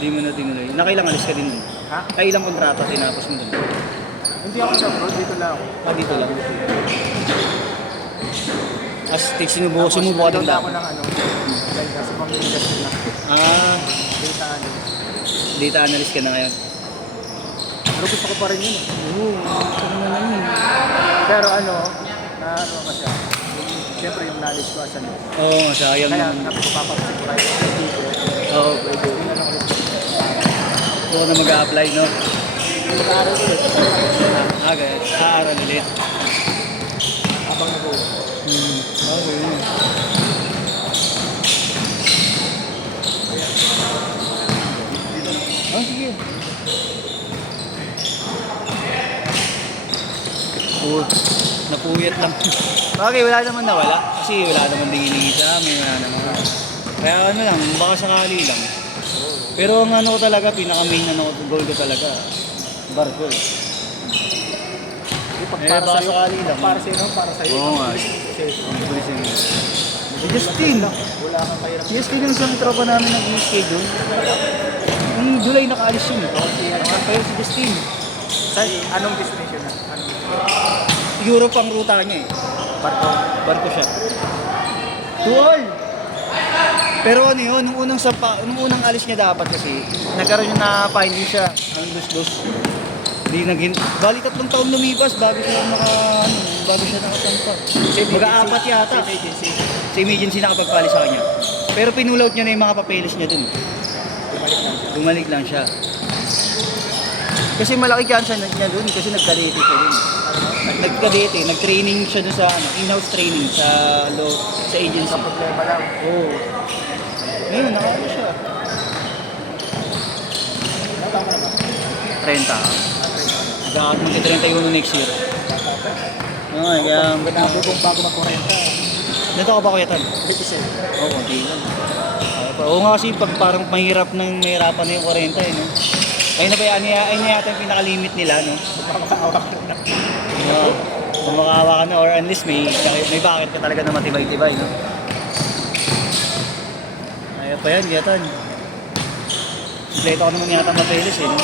Hindi mo na tinuloy. Nakailang alis ka din nun? Ha? Kailang kontrata tinapos mo dun? Hindi ako sa abroad, dito lang ako. Ah, dito lang. As sumubo ka din Doon ako dapat. ng ano, like sa mga industry na. Ah, Data ano. data analyst ka na ngayon. Pero gusto ko pa rin yun eh. Oo, gusto naman na yun. Pero ano, na ano kasi ako. Siyempre yung knowledge ko as ano. Oo, sayang Kaya naman. napapapapasipurize ko dito. Oo, pwede. Oo na mag-a-apply, no? Mag-aaral ko ulit. Agad, aaral ulit. Habang nag-uwi. Okay, yun. Ah, sige. Napuyat lang. Okay, wala naman nawala. Kasi wala naman dingilingi sa amin, wala naman. Kaya ano lang, baka sakali lang. Pero ang ano ko talaga, pinaka-main ano ko, goal ko talaga, barko eh. Para baka sa'yo, sakali lang. para sa'yo, para sa'yo. Oo nga. Si Justin. Wala kang kahirap. Si Justin yung isang tropa namin nag-schedule. Ang July nakaalis yun. Pero si Justin. Anong destination na? Europe ang ruta niya eh. Barko. Barko siya. To all! Pero ano yun, nung unang alis niya dapat kasi, nagkaroon yung na-finding siya ng dus-dus. Hindi naging, bali 3 taon lumipas bago siya nakasampa. Mag-aapat yata. Same agency nakapagpali sa kanya. Pero pinulot niya na yung mga papeles niya dun. Bumalik lang siya. Kasi malaki chance niya dun kasi nagka-date siya dun. Nagka-date, nag-training siya dun sa in-house training sa agency. Sa problema lang. Oo. Ngayon, nakakala siya. Tama na ba? 30. Magka-31 next year. Okay, kaya... Ganabi kong bago mag-40. Dito ka ba kuya Tan? 87. Oo, konti lang. Oo nga kasi pag parang mahirapan na yung 40 eh, no? Ayun na ba yan? Ayun na yata yung pinaka-limit nila, no? Makakawak ko na. Kung makahawa ka na or unless may bakit ka talaga na matibay-tibay, no? Ayaw pa yan, Yatan. Kompleto ka naman yata mapelis eh, no?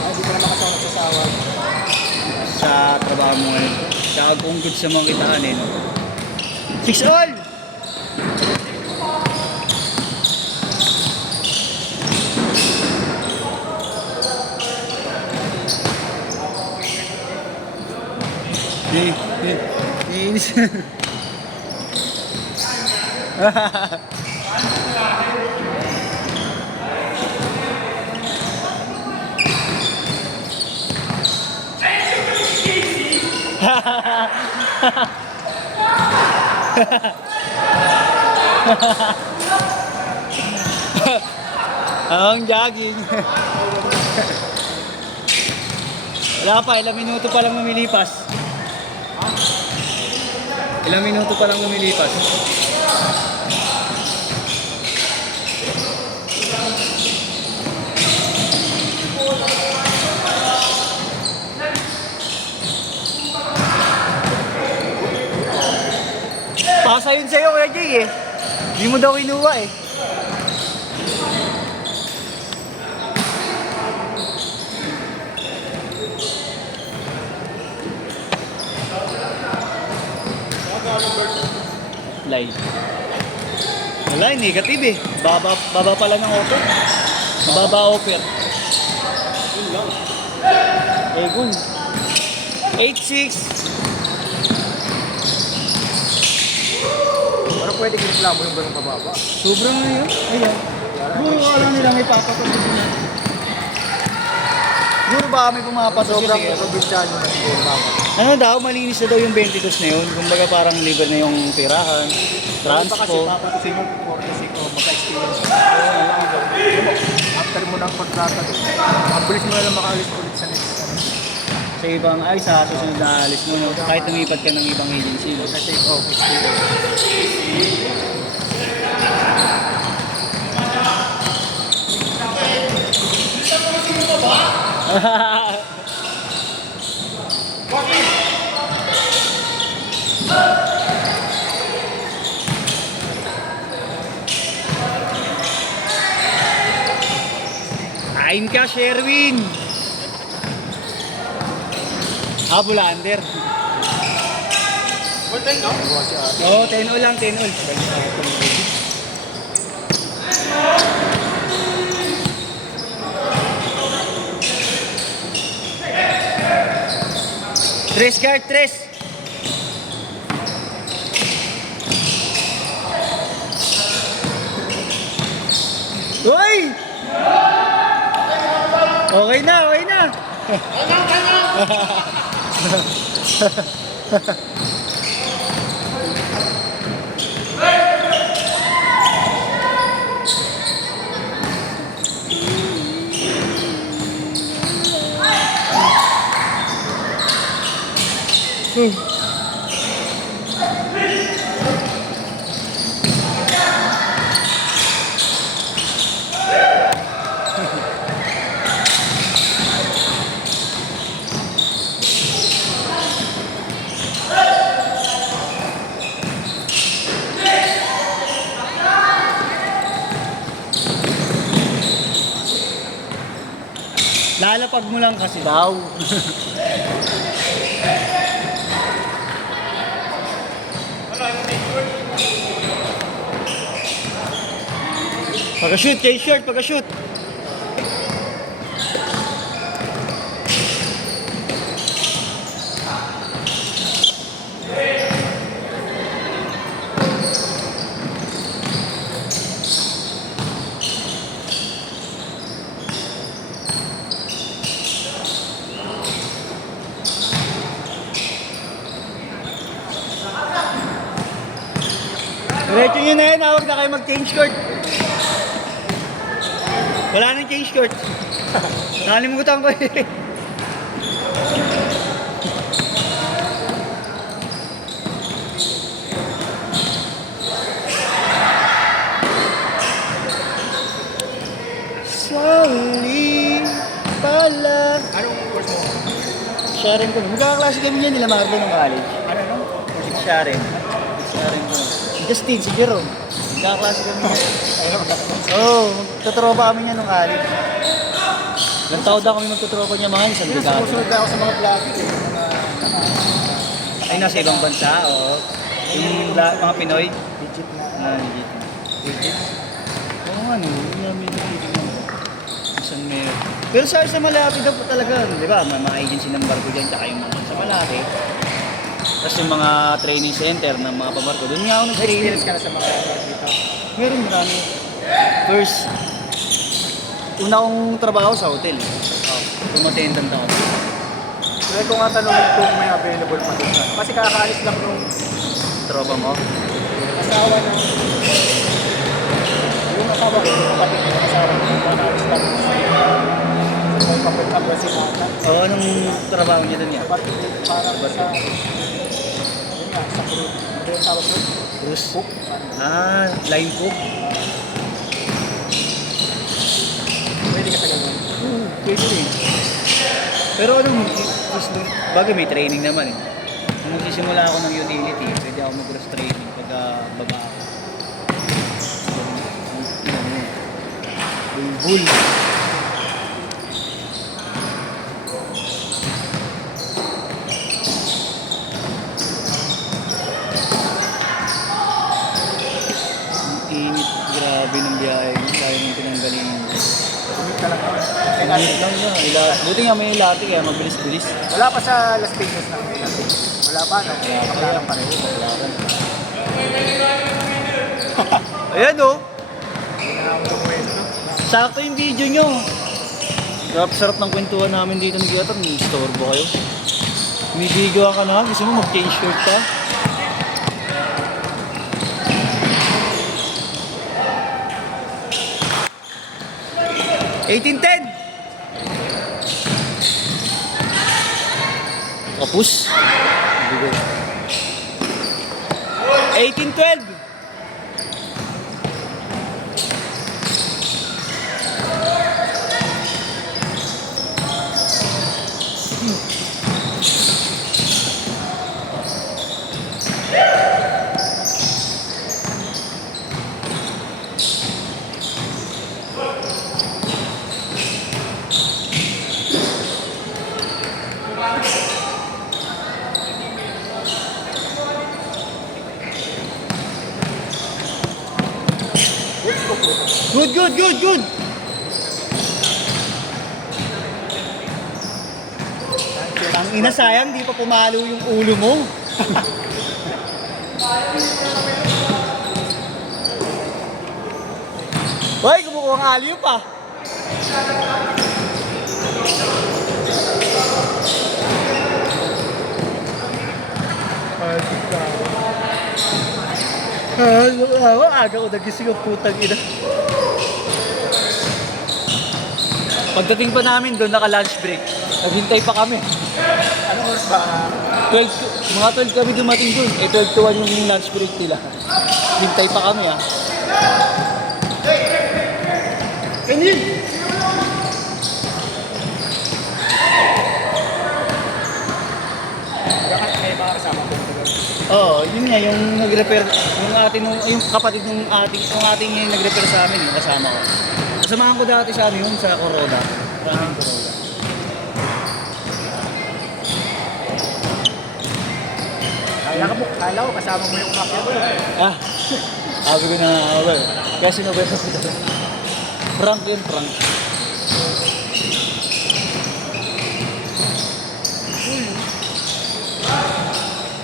Hindi ko na makasama sa sawa. Sa trabaho mo ngayon. Tsaka kung good sa mga kitaan eh, no? 6 all! Iinis. Ang jogging. Wala pa, ilang minuto pa lang lumilipas. Ilang minuto pa lang lumilipas. Pasa yun sa'yo, Kuya Jay eh. Hindi mo daw kinuha eh. Line. Wala, negative eh. Baba pala ng offer. Mababa offer. Eh, kung 8-6. Pero pwede kireklamo yung ganun pababa. Sobrang na yun. Ayan. Siguro alam nila may papatok na sila. Siguro baka may pumapatok Sobrang kasi. probinsyano na siguro baba. Ano daw, malinis na daw yung 22 na yun. Kumbaga parang libre na yung tirahan, Iba kasi transpo. papatusin mo for kasi ko magka-experience ka. After mo ng kontrata doon, ang bilis mo na lang makaalis ulit sa next ano. Sa ibang, ay sa susunod na alis mo, no? Kahit lumipat ka ng ibang agency. No? Na-take off experience. Kain ka, Sherwin! Bula under. Full time, no? Oo, 10 all lang, 10 all. Tres guard, tres. Uy! Okay na, okay na. Lalapag mo lang kasi daw. Pagka-shoot, kay shirt, pagka-shoot. Diretso nyo na yan, huwag na kayo mag-change court. Wala nang change court. Nakalimutan ko eh. Slowly pala. Anong course mo? Sharing ko. Magkakaklase kami niya nila Marlo ng college. Ano, no? Sharing. Sharing ko. Si Justin, si Jerome. Magkakaklase kami niya. Oo, magtutropa kami niya nung college. Ilang taon daw kami magtutropa niya mga isang Yes, dekada. sumusunod ako sa mga vlogging eh. Ay, nasa ibang bansa, oo. Yung mga Pinoy. Legit na. Legit. Legit? Oo nga, no. Yung namin nakikinig mo. Isang meron. Pero sa malapit daw po talaga, di ba? May mga agency ng barko dyan, tsaka yung mga sa malapit. Tapos yung mga training center ng mga pabarko. Doon nga ako nag-training. Experience ka na sa mga dito. Meron marami. First, una kong trabaho sa hotel. Tumatendant ako. Kaya ko nga tanong kung may available pa doon. Kasi kakaalis lang nung Tropa mo? asawa ng yung asawa ko, yung kapatid ng asawa ko, kakaalis lang nung sa papunta ba si Mata. Oo, anong trabaho niya doon yan? Parang sa yun nga, sa crew. Ano yung tawag doon? Cruise? Cook. Line cook? Pwede ka sa ganun. Pwede rin. Pero bagay may training naman eh. Nung magsisimula ako ng utility, pwede ako mag-cross training pagka baba ako. Bulbul. Ang init, grabe ng biyahe. Kaya nang tinanggalin. Tumit ka lang naman. May Init lang niya. Buti nga may lati kaya mabilis-bilis. Wala pa sa Las Vegas na may natin. Wala pa, no? Wala lang pareho. Ayan oh. Hindi na ako pwede, no? Sakto yung video nyo. Sarap ng kwentuhan namin dito ni Kiyatan. Istorbo kayo. Binibigoan ka na. Gusto mo mag-change shirt ka? $18.10 Kapus. 18.12 18.12 Good, good, good, good. Ang ina, sayang, di pa pumalo yung ulo mo. Hoy, kumukuha ng aliw pa. Aga ko nagising ang putang ina. Pagdating pa namin doon, naka-lunch break. Naghintay pa kami. Anong oras ba? 12, mga 12 kami dumating doon. 12 to 1 yung lunch break nila. Hintay pa kami ah. Kainin! Bakit may mga kasama ko? Oo, yun nga, yung nag-repair, yung kapatid ng ating yung nag-repair sa amin, yung kasama ko. Kasamahan ko dati sa yun, sa Corolla. Maraming Corolla. Kala ko kasama mo yung umakyat ko. Ah, sabi ko na, well, kaya sinubay ko dito. Prank yun, prank.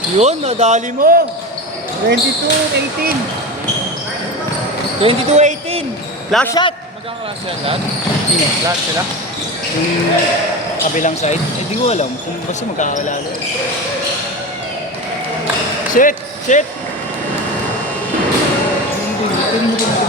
Yun, nadali mo. 22-18. 22-18. Last shot. Magkakaklase yan lahat? Sino? Lahat sila? Yung kabilang side? Eh, di ko alam. Kung basta magkakakalala. Sit! Sit! Hindi mo